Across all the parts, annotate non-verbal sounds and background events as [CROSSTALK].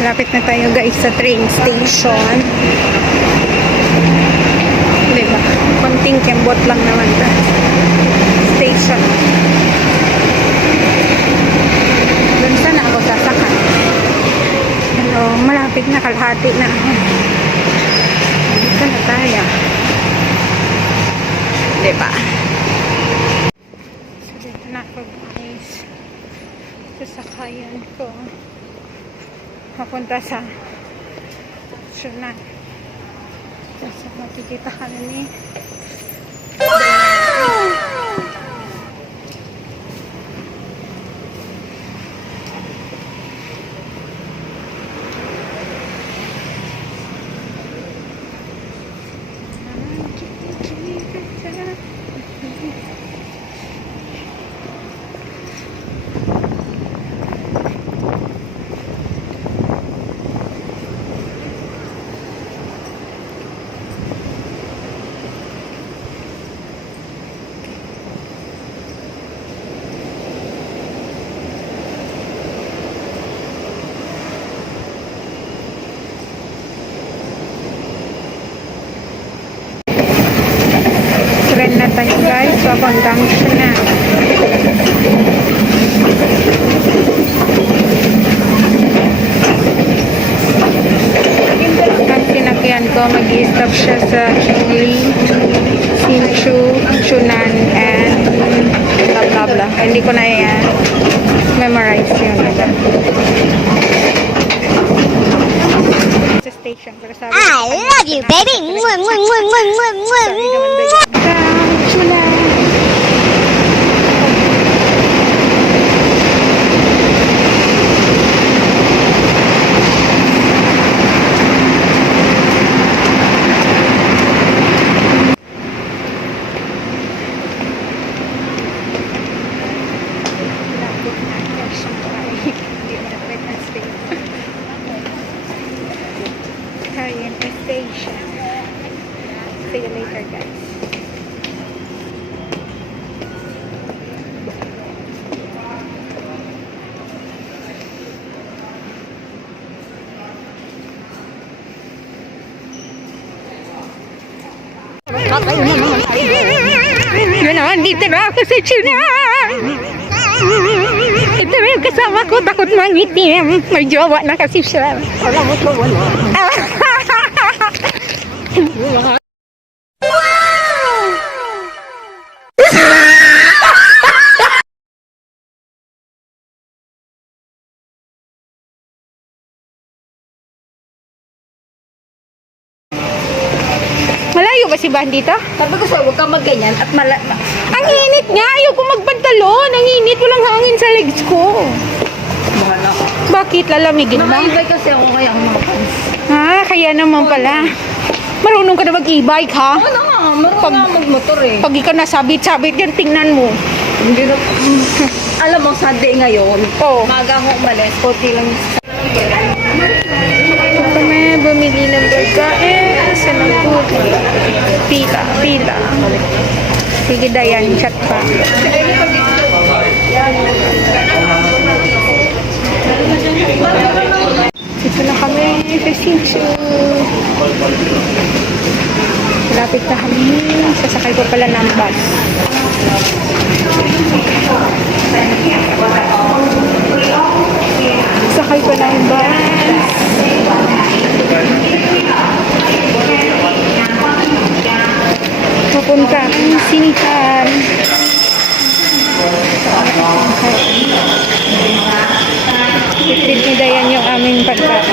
malapit na tayo guys sa train station. Diba? Konting kembot lang naman ta. Station. Doon sana ako sasakay. Pero malapit na kalahati na ako. Dito na tayo. Diba? So dito na ako guys. Sasakayan ko. Papunta sa Sunan. So makikita ka na ni Tren na tayo guys. Papuntang Sunan. Ang sinakyan ko, mag-stop siya sa Chungli, Sinchu, Chunan, and blah blah blah. Hindi ko na yan memorize yun. Sa station. I love you, baby. Mwah, mwah, mwah, mwah, mwah, mwah, mwah. yun? Down, Chunan. Labot na. Siyempre. Hindi mo na pwede na stay. Cayenne Station. See you later, guys. Yun na, dito na ako sa China. Ito yung kasama ko, takot mangitim. May jowa na kasi siya. Alam mo ko wala. Malayo ba si Van dito? Sabi ko sa'yo, huwag kang magganyan at mala... ma- Ang init nga! Ayaw ko magpantalon! Ang init! Walang hangin sa legs ko! Bahala ka. Bakit? Lalamigin ba? Naka-e-bike kasi ako kaya ang mga pants. Ah, kaya naman pala. Marunong ka na mag-e-bike, ha? Ano nga, marunong Pag- nga magmotor eh. Pag ikaw nasabit-sabit yan, tingnan mo. Hindi na... [LAUGHS] Alam mo, Sunday ngayon, Oo. maga ako umalis, konti lang yung kami bumili ng pagkain sa nagpuli. Pila. Sige, Dayan, chat pa. Dito na kami sa Sinsu. Malapit na kami. Sasakay ko pala ng bus. Sakay ko ng bus. Papunta ang sinihan. Itid ni Dayan yung aming pagkain.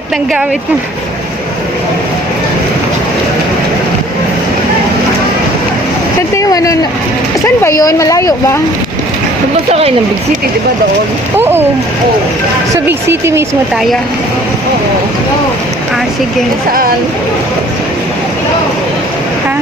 Lahat ng gamit mo. Saan tayo ano? na- Saan ba yun? Malayo ba? Pumunta kayo ng Big City, di ba doon? Oo. Sa big city mismo tayo. Ah, sige. Saan? Ha?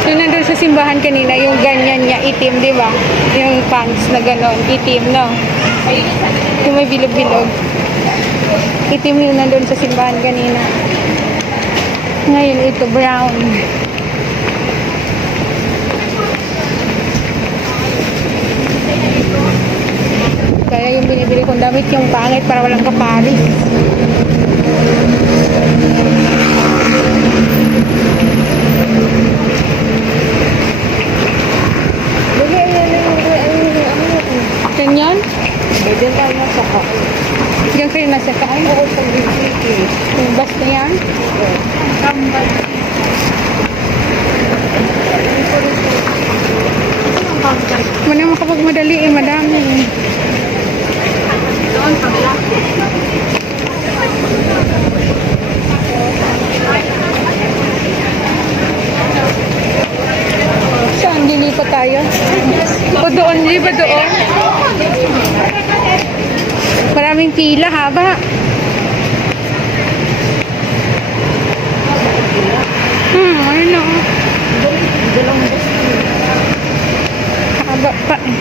So, nandun sa simbahan kanina, yung ganyan niya, itim, di ba? Yung pants na ganon, itim, no? Yung may bilog-bilog. Itim yung nandun sa simbahan kanina. Ngayon, ito, brown. Kaya yung binibili kong damit, yung pangit para walang kaparis. Bili, ayan na yung ano ano. Ganyan? Pwede tayo sa kain. Diyan kayo nasa kaan? Oo, City. Yung bus na yan? Kambal. Muna makapagmadali eh, madami eh. Saan lilipat tayo? O doon, di ba doon? Maraming pila, haba. Hmm, ano? Haba pa eh.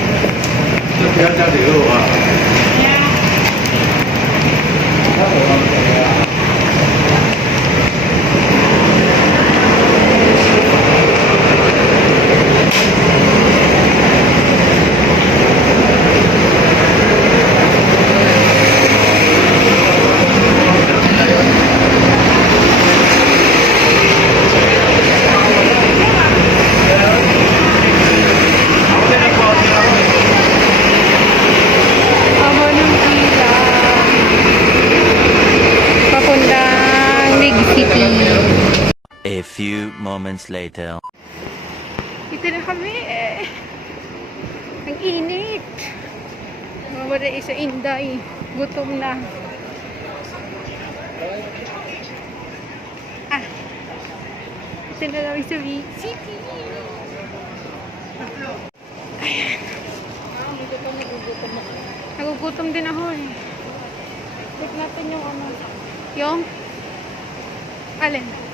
Haba pa eh. Later. Dito na kami eh. Ang init. Mawala isa inday. Gutom na. Ah. Ito na lang sa City. Ayan. Nagugutom din ako eh. Check natin yung ano. Yung? Alin? Lola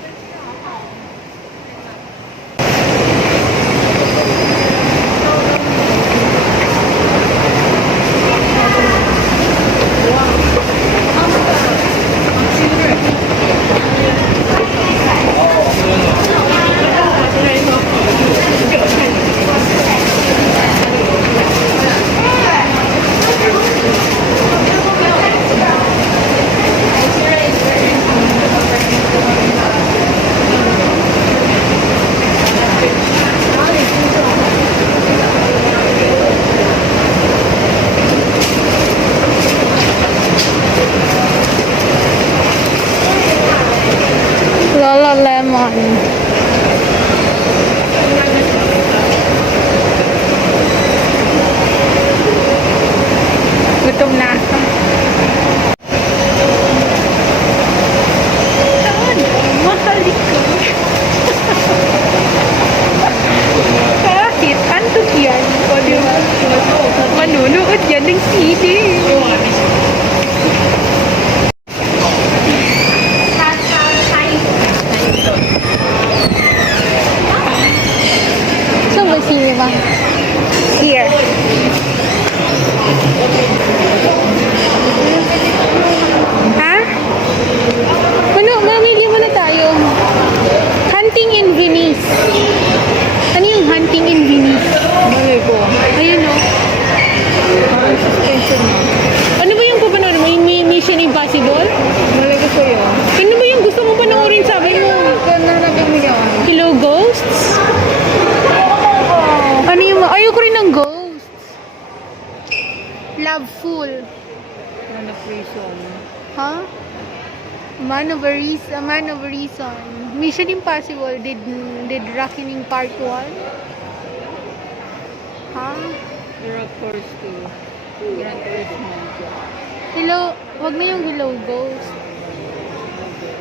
did Reckoning Part 1? Huh? Rock Force 2. Gran Turismo. Hello, wag na yung Hello Ghost.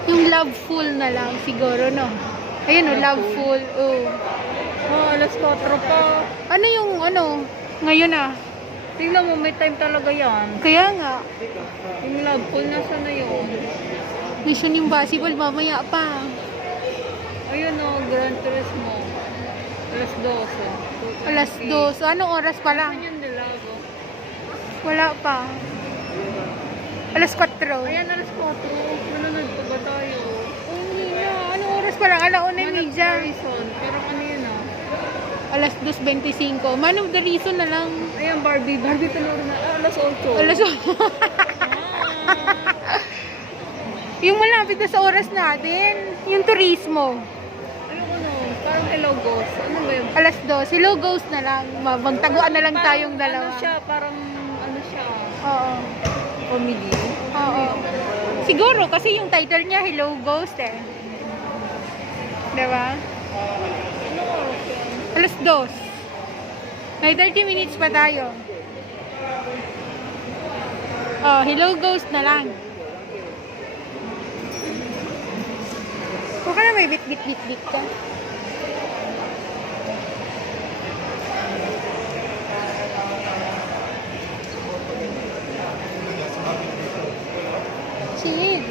Yung Loveful na lang siguro, no? Ayun, oh, Loveful. Oh. Oh, alas 4 pa. Ano yung ano? Ngayon ah. Tingnan mo, may time talaga yan. Kaya nga, Yung love pool, nasa na yun? Mission Impossible mamaya pa. Ayun o, Gran Turismo. Alas 12. Alas 2. Anong oras pa lang? Ano yung Delago? Wala pa. Alas 4. Ayan, alas 4. Manunod pa ba tayo? Oh, hindi na. Anong oras pa lang? Alauna yung media. Pero ano yun ah? Alas 2.25. Man of the reason na lang. Ayan, Barbie. Barbie panoorin na. Ah, alas 8. Alas [LAUGHS] Yung malapit na sa oras natin. Yung turismo. Parang Ilogos. Ano ba yun? Alas 2. Si Logos na lang. Ma- Magtaguan na lang Parang tayong dalawa. Ano siya? Parang ano siya? Oo. Comedy. Oo. Siguro kasi yung title niya Hello Ghost eh. Diba? Ano oras? Alas 2. May 30 minutes pa tayo. Oh, Hello Ghost na lang. Huwag ka na may bit-bit-bit-bit ka. Sige.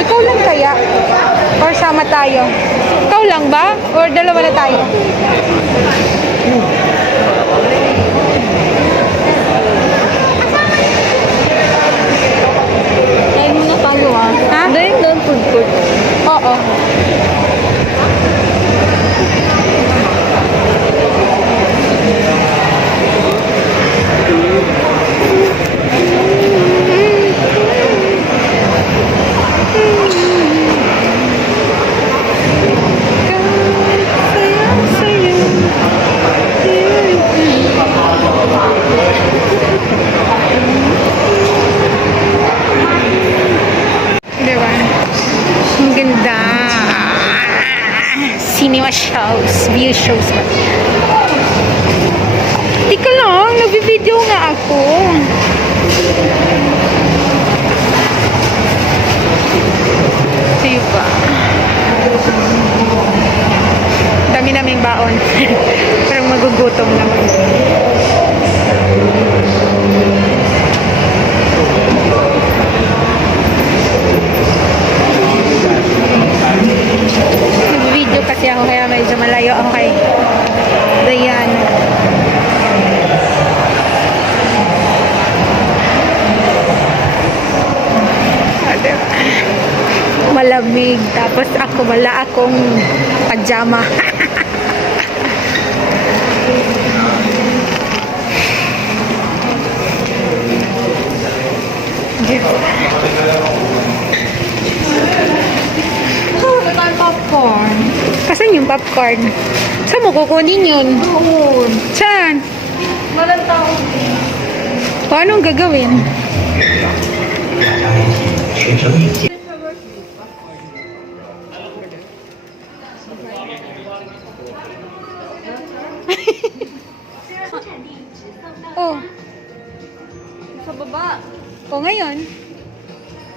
Ikaw lang kaya? Or sama tayo? Ikaw lang ba? Or dalawa na tayo? Kain muna tayo ah. Ha? Dahil doon food court. Oo. Diba? Magugutom naman. Nag-video kasi ako kaya medyo malayo ako kay Dayan. Malamig. Tapos ako wala akong pajama. [LAUGHS] popcorn. Kasan yung popcorn? Saan mo kukunin yun? Doon. Saan? Walang tao. O anong gagawin? Ngayon,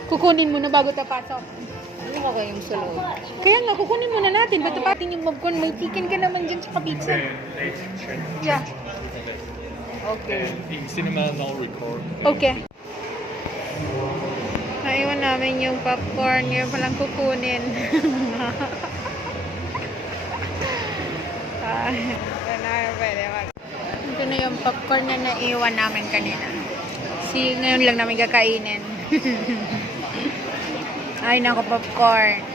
kukunin mo na bago tapasok. Ano ka kayong sa loob? Kaya nga, kukunin muna natin. Ba't tapatin yung popcorn? May chicken ka naman dyan sa pizza. Yeah. Okay. In cinema, no record. Okay. Naiwan namin yung popcorn. Yun palang kukunin. Ay, ito na pwede mag... Ito na yung popcorn na naiwan namin kanina. Si ngayon lang namin kakainin. [LAUGHS] Ay, nako popcorn.